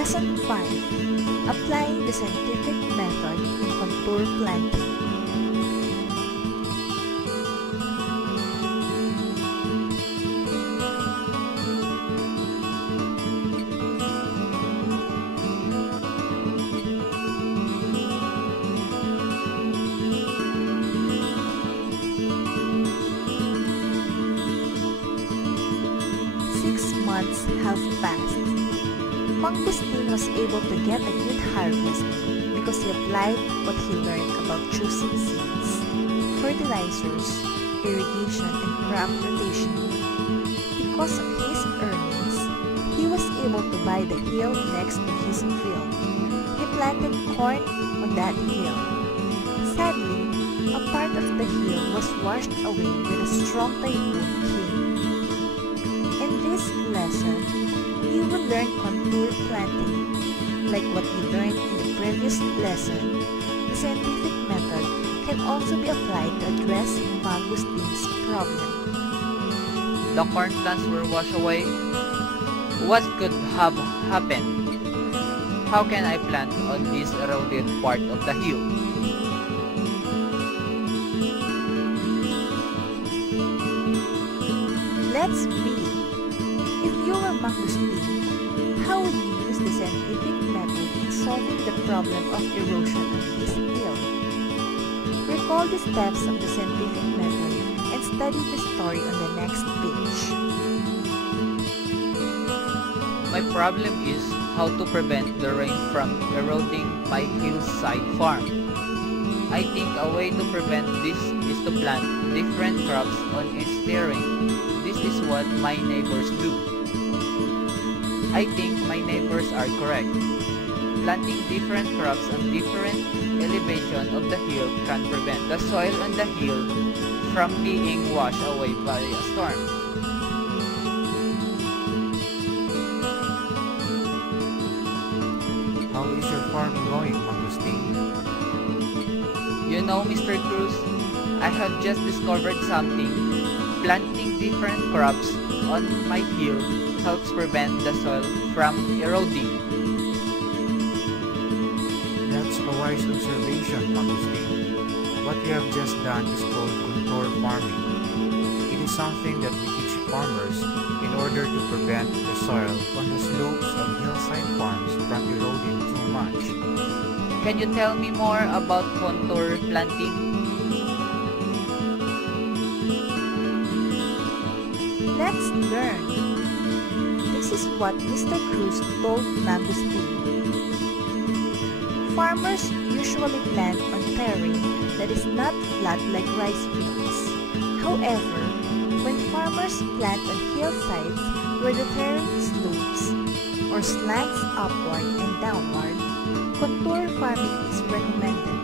Lesson 5. Applying the scientific method in contour planting. Months have passed. Mangustin was able to get a good harvest because he applied what he learned about choosing seeds, fertilizers, irrigation, and crop rotation. Because of his earnings, he was able to buy the hill next to his field. He planted corn on that hill. Sadly, a part of the hill was washed away when a strong typhoon came. In this lesson, you will learn contour planting. Like what you learned in the previous lesson, the scientific method can also be applied to address Mangustin's problem. The corn plants were washed away. What could have happened? How can I plant on this eroded part of the hill? Let's read. If you were Mangustin, how would you use the scientific method in solving the problem of erosion on his hill? Recall the steps of the scientific method and study the story on the next page. My problem is how to prevent the rain from eroding my hillside farm. I think a way to prevent this is to plant different crops on its terrain. This is what my neighbors do. I think my neighbors are correct. Planting different crops on different elevation of the hill can prevent the soil on the hill from being washed away by a storm. How is your farm going, Mangustin? You know, Mr. Cruz, I have just discovered something. Planting different crops on my hill helps prevent the soil from eroding. That's a wise observation, Mangustin. What you have just done is called contour farming. It is something that we teach farmers in order to prevent the soil on the slopes of hillside farms from eroding too much. Can you tell me more about contour planting? Let's learn. This is what Mr. Cruz told Mangustin. Farmers usually plant on terrain that is not flat like rice fields. However, when farmers plant on hillsides where the terrain slopes or slants upward and downward, contour farming is recommended.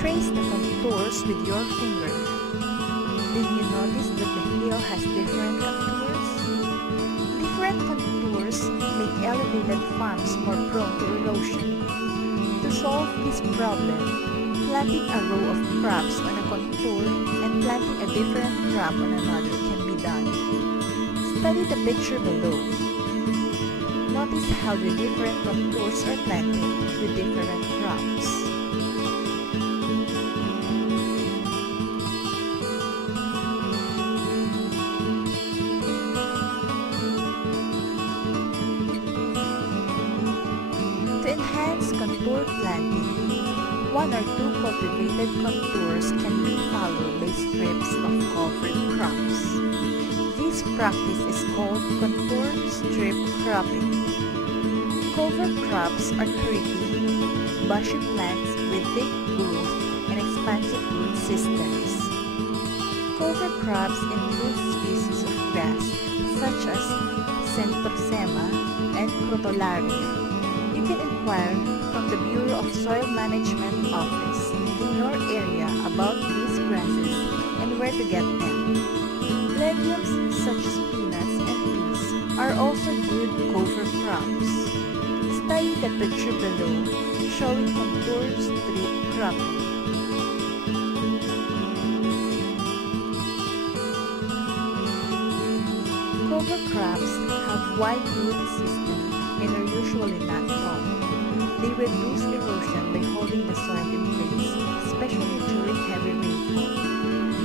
Trace the contours with your finger. Did you notice that the hill has different contours? Different contours make elevated farms more prone to erosion. To solve this problem, planting a row of crops on a contour and planting a different crop on another can be done. Study the picture below. Notice how the different contours are planted with different crops. To enhance contour planting, 1 or 2 cultivated contours can be followed by strips of covered crops. This practice is called contour strip cropping. Cover crops are creepy, bushy plants with thick growth and expansive root systems. Cover crops include species of grass such as Centrosema and Crotalaria. You can inquire from the Bureau of Soil Management Office in your area about these grasses and where to get them. Legumes such as peanuts and peas are also good cover crops. Study the picture below showing contour strip cropping. Cover crops have wide root system and are usually not tall. They reduce erosion by holding the soil in place, especially during heavy rainfall.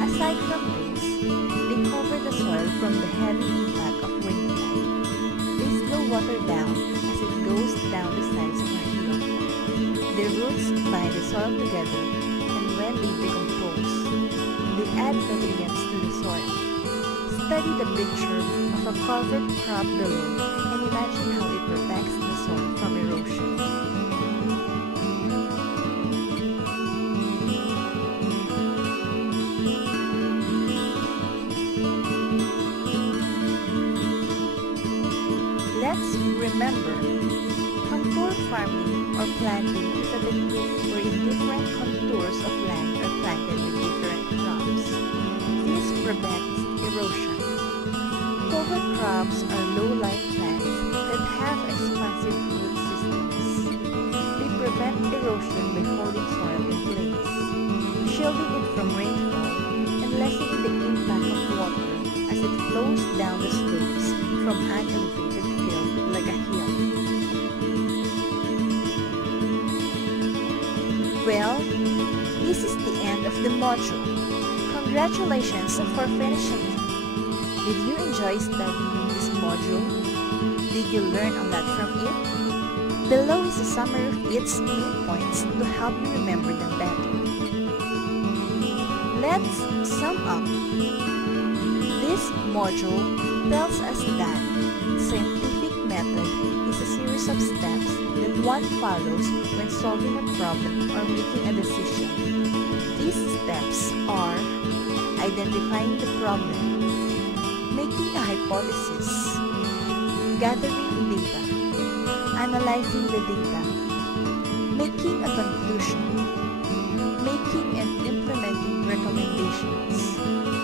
Aside from this, they cover the soil from the heavy impact of rainfall. They slow water down as it goes down the sides of a hill. The roots bind the soil together, and when they decompose, they add nutrients to the soil. Study the picture of a covered crop below and imagine how it protects the soil from erosion. Let's remember, contour farming or planting is a technique wherein different contours of land are planted with different crops. This prevents erosion. Cover crops are low-lying plants that have expansive root systems. They prevent erosion by holding soil in place, shielding it from rainfall, and lessening the impact of water as it flows down the slopes from an elevated field like a hill. Well, this is the end of the module. Congratulations for finishing it. Did you enjoy studying this module? Did you learn a lot from it? Below is a summary of its main points to help you remember them better. Let's sum up. This module tells us that scientific method is a series of steps that one follows when solving a problem or making a decision. These steps are identifying the problem, making a hypothesis, gathering data, analyzing the data, making a conclusion, making and implementing recommendations.